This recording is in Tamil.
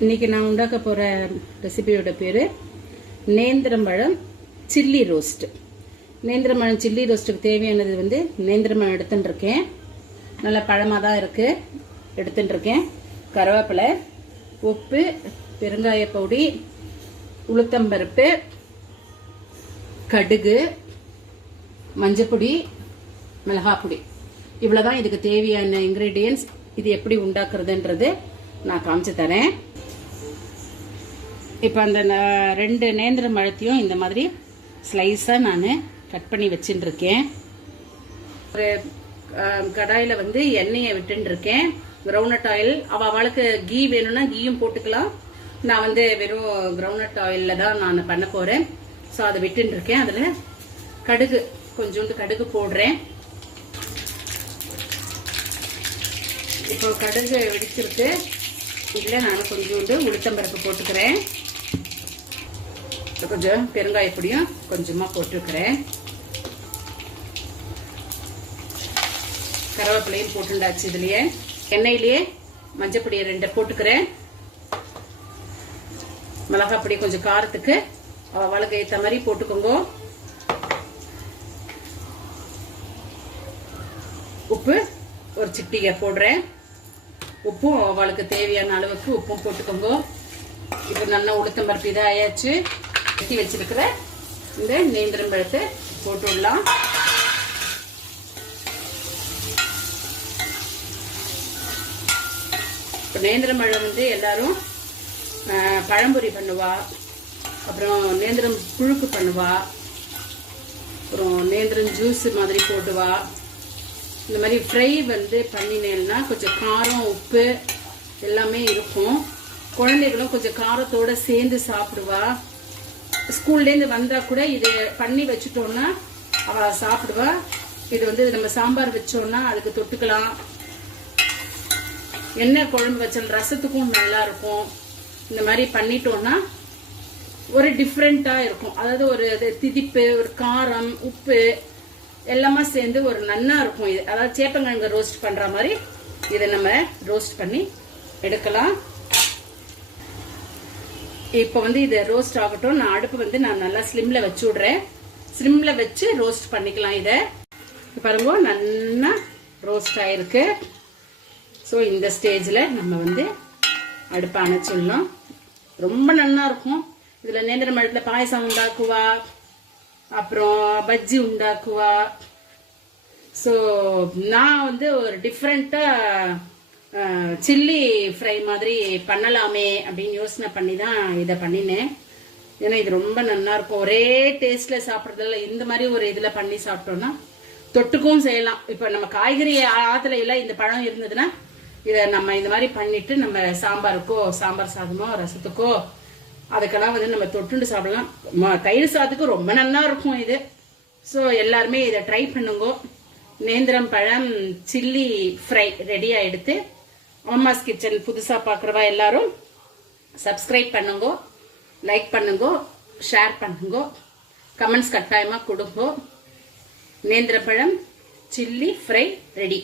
இன்னைக்கு நான் உண்டாக்க போகிற ரெசிபியோட பேர் நேந்திரம்பழம் சில்லி ரோஸ்ட் நேந்திரம்பழம் சில்லி ரோஸ்ட்டுக்கு தேவையானது வந்து நேந்திரம்பழம் எடுத்துன்னு இருக்கேன் நல்ல பழமாக தான் இருக்குது எடுத்துன்னு இருக்கேன் கருவேப்பிலை உப்பு பெருங்காய பொடி உளுத்தம்பருப்பு கடுகு மஞ்சப்பொடி மிளகாப்பொடி. இவ்வளோதான் இதுக்கு தேவையான இன்க்ரீடியன்ஸ் இது எப்படி உண்டாக்குறதுன்றது நான் காமிச்சு தரேன். இப்போ அந்த ந- ரெண்டு நேந்திர மழத்தையும் இந்த மாதிரி ஸ்லைஸாக நான் கட் பண்ணி வச்சுட்டுருக்கேன் ஒரு கடாயில் வந்து எண்ணெயை விட்டுன்னு இருக்கேன் கிரவுனட் ஆயில் அவள் அவளுக்கு கீ வேணும்னா கீயும் போட்டுக்கலாம். நான் வந்து வெறும் கிரவுனட் ஆயிலில் தான் நான் பண்ண போகிறேன் ஸோ அதை விட்டுன்னு இருக்கேன் அதில் கடுகு கொஞ்சோண்டு கடுகு போடுறேன். இப்போ கடுகு வெடிச்சிருக்கு. இதில் நான் கொஞ்சோண்டு உளுத்தம்பருப்பு போட்டுக்கிறேன். கொஞ்சம் பெருங்காய பொடியும் கொஞ்சமாக போட்டுருக்கிறேன் கருவேப்பிலையும் போட்டுண்டாச்சு இதுலயே. எண்ணெயிலேயே மஞ்சப்பொடியை ரெண்டு போட்டுக்கிறேன். மிளகா பொடி கொஞ்சம் காரத்துக்கு அவளுக்கு ஏற்ற மாதிரி போட்டுக்கோங்க. உப்பு ஒரு சிட்டிகை போடுறேன். உப்பும் அவளுக்கு தேவையான அளவுக்கு உப்பும் போட்டுக்கோங்க. இப்போ நல்லா உளுத்தம் பருப்பு ஆயாச்சு கட்டி வெட்டி வச்சிருக்கிற இந்த நேந்திரம் பழத்தை போட்டு விடலாம் இப்போ நேந்திரம் பழம் வந்து எல்லாரும் பழம்பொரி பண்ணுவா அப்புறம் நேந்திரம் புழுக்கு பண்ணுவா அப்புறம் நேந்திரம் ஜூஸ் மாதிரி போட்டுவா. இந்த மாதிரி ஃப்ரை வந்து பண்ணினேன்னா கொஞ்சம் காரம் உப்பு எல்லாமே இருக்கும். குழந்தைகளும் கொஞ்சம் காரத்தோடு சேர்ந்து சாப்பிடுவா. ஸ்கூல்லேருந்து வந்தால் கூட இதை பண்ணி வச்சுட்டோம்னா அவள் சாப்பிடுவா. இது வந்து நம்ம சாம்பார் வச்சோம்னா அதுக்கு தொட்டுக்கலாம். என்ன குழம்பு வச்சாலும் ரசத்துக்கும் நல்லா இருக்கும். இந்த மாதிரி பண்ணிட்டோம்னா ஒரு டிஃப்ரெண்ட்டாக இருக்கும். அதாவது ஒரு இது திதிப்பு ஒரு காரம் உப்பு எல்லாமே சேர்ந்து ஒரு நன்னா இருக்கும் இது. அதாவது சேப்பங்கிழங்கு ரோஸ்ட் பண்ணுற மாதிரி இதை நம்ம ரோஸ்ட் பண்ணி எடுக்கலாம். இப்போ வந்து இது ரோஸ்ட் ஆகட்டும். நான் அடுப்பு வந்து நான் நல்லா ஸ்லிம்ல வச்சு விடுறேன். ஸ்லிம்ல வச்சு ரோஸ்ட் பண்ணிக்கலாம் இதை. பாருங்க நல்லா ரோஸ்ட் ஆயிருக்கு. ஸோ இந்த ஸ்டேஜில் நம்ம வந்து அடுப்பை அணைச்சிடலாம். ரொம்ப நல்லா இருக்கும். இதில் நேந்திர மழத்தில் பாயசம் உண்டாக்குவா. அப்புறம் பஜ்ஜி உண்டாக்குவா. ஸோ நான் வந்து ஒரு டிஃப்ரெண்ட்டாக சில்லி ஃப்ரை மாதிரி பண்ணலாமே அப்படின்னு யோசனை பண்ணி தான் இதை பண்ணினேன். ஏன்னா இது ரொம்ப நல்லா இருக்கும். ஒரே டேஸ்ட்ல சாப்பிட்றதுல இந்த மாதிரி ஒரு இதில் பண்ணி சாப்பிட்டோம்னா தொட்டுக்கும் செய்யலாம். இப்போ நம்ம காய்கறி ஆத்துல எல்லாம் இந்த பழம் இருந்ததுன்னா இதை நம்ம இந்த மாதிரி பண்ணிட்டு நம்ம சாம்பாருக்கோ சாம்பார் சாதமோ ரசத்துக்கோ அதுக்கெல்லாம் வந்து நம்ம தொட்டுண்டு சாப்பிடலாம். தயிர் சாதத்துக்கு ரொம்ப நல்லா இருக்கும் இது. ஸோ எல்லாருமே இதை ட்ரை பண்ணுங்க. நேந்திரம் பழம் சில்லி ஃப்ரை ரெடியாக எடுத்து அம்மாஸ் கிச்சன் புதுசாக பார்க்குறவா எல்லாரும் சப்ஸ்கிரைப் பண்ணுங்க லைக் பண்ணுங்க ஷேர் பண்ணுங்க கமெண்ட்ஸ் கட்டாயமாக கொடுங்க. நேந்திரப்பழம் சில்லி ஃப்ரை ரெடி